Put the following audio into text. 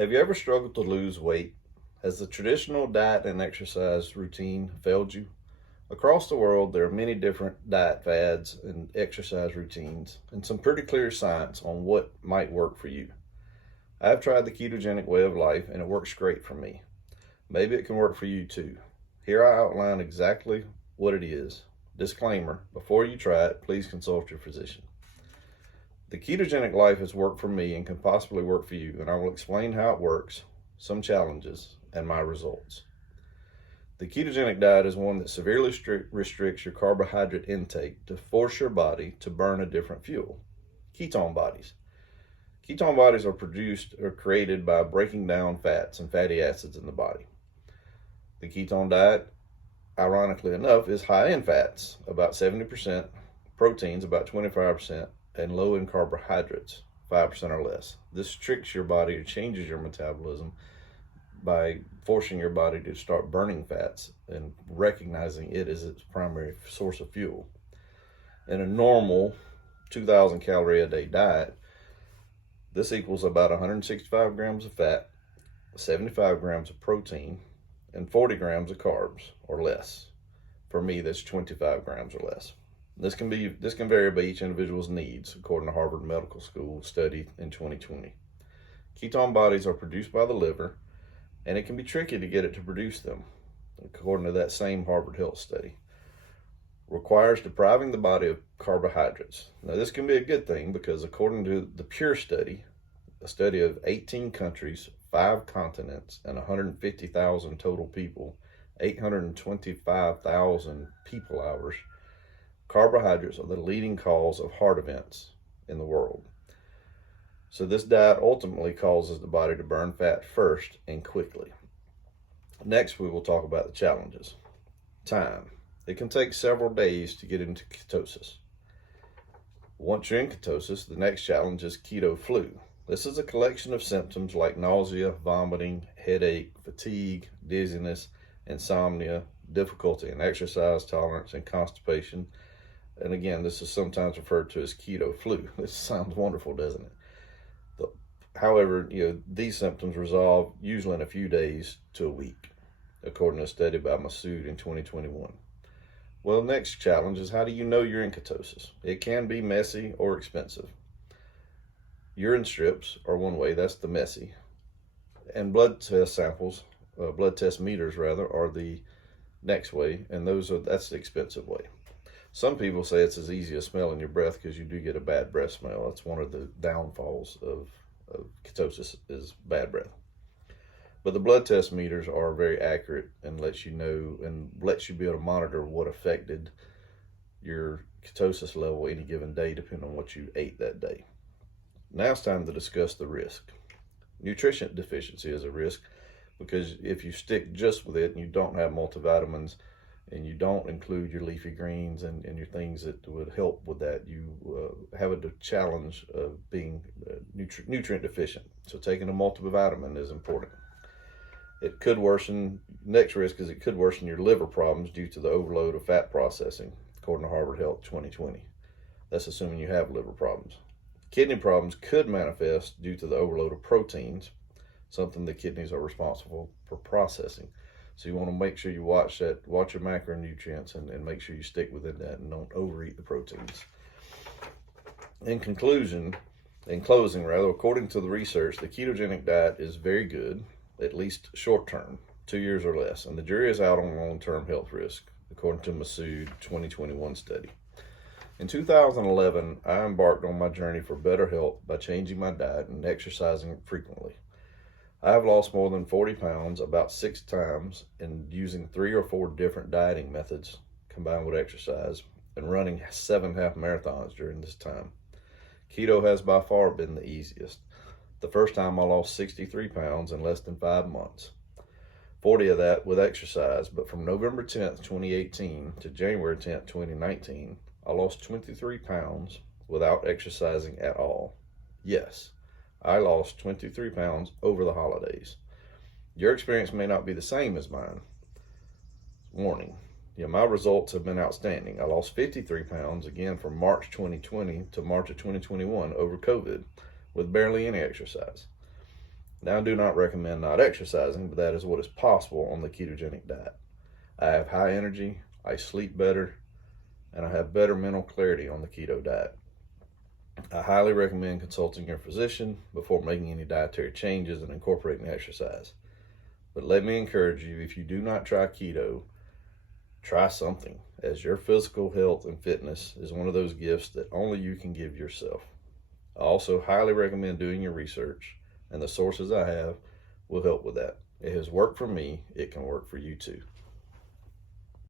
Have you ever struggled to lose weight? Has the traditional diet and exercise routine failed you? Across the world, there are many different diet fads and exercise routines, and some pretty clear science on what might work for you. I've tried the ketogenic way of life, and it works great for me. Maybe it can work for you too. Here I outline exactly what it is. Disclaimer, before you try it, please consult your physician. The ketogenic life has worked for me and can possibly work for you, and I will explain how it works, some challenges, and my results. The ketogenic diet is one that severely restricts your carbohydrate intake to force your body to burn a different fuel, ketone bodies. Ketone bodies are produced or created by breaking down fats and fatty acids in the body. The ketone diet, ironically enough, is high in fats, about 70%, proteins, about 25%, and low in carbohydrates, 5% or less. This tricks your body or changes your metabolism by forcing your body to start burning fats and recognizing it as its primary source of fuel. In a normal 2,000 calorie a day diet, this equals about 165 grams of fat, 75 grams of protein, and 40 grams of carbs or less. For me, that's 25 grams or less. This can vary by each individual's needs, according to Harvard Medical School study in 2020. Ketone bodies are produced by the liver, and it can be tricky to get it to produce them, according to that same Harvard Health study. Requires depriving the body of carbohydrates. Now, this can be a good thing because according to the PURE study, a study of 18 countries, 5 continents, and 150,000 total people, 825,000 people hours, carbohydrates are the leading cause of heart events in the world. So this diet ultimately causes the body to burn fat first and quickly. Next, we will talk about the challenges. Time. It can take several days to get into ketosis. Once you're in ketosis, the next challenge is keto flu. This is a collection of symptoms like nausea, vomiting, headache, fatigue, dizziness, insomnia, difficulty in exercise tolerance, and constipation. And again, this is sometimes referred to as keto flu. This sounds wonderful, doesn't it? However, these symptoms resolve usually in a few days to a week, according to a study by Masood in 2021. Well, the next challenge is, how do you know you're in ketosis? It can be messy or expensive. Urine strips are one way, that's the messy. And blood test meters are the next way, and that's the expensive way. Some people say it's as easy as smelling your breath because you do get a bad breath smell. That's one of the downfalls of ketosis is bad breath. But the blood test meters are very accurate and lets you know and lets you be able to monitor what affected your ketosis level any given day, depending on what you ate that day. Now it's time to discuss the risk. Nutrition deficiency is a risk because if you stick just with it and you don't have multivitamins and you don't include your leafy greens and your things that would help with that, you have a challenge of being nutrient deficient. So taking a multivitamin is important. Next risk is it could worsen your liver problems due to the overload of fat processing, according to Harvard Health 2020. That's assuming you have liver problems. Kidney problems could manifest due to the overload of proteins, something the kidneys are responsible for processing. So you want to make sure you watch your macronutrients and make sure you stick within that and don't overeat the proteins. In closing, according to the research, the ketogenic diet is very good, at least short term, 2 years or less, and the jury is out on long-term health risk, according to Masood 2021 study. In 2011, I embarked on my journey for better health by changing my diet and exercising frequently. I have lost more than 40 pounds about 6 times and using 3 or 4 different dieting methods combined with exercise and running 7 half marathons during this time. Keto has by far been the easiest. The first time I lost 63 pounds in less than 5 months, 40 of that with exercise, but from November 10th, 2018 to January 10th, 2019, I lost 23 pounds without exercising at all. Yes, I lost 23 pounds over the holidays. Your experience may not be the same as mine. Warning, my results have been outstanding. I lost 53 pounds again from March 2020 to March of 2021 over COVID with barely any exercise. Now, I do not recommend not exercising, but that is what is possible on the ketogenic diet. I have high energy, I sleep better, and I have better mental clarity on the keto diet. I highly recommend consulting your physician before making any dietary changes and incorporating exercise. But let me encourage you, if you do not try keto, try something, as your physical health and fitness is one of those gifts that only you can give yourself. I also highly recommend doing your research, and the sources I have will help with that. It has worked for me, it can work for you too.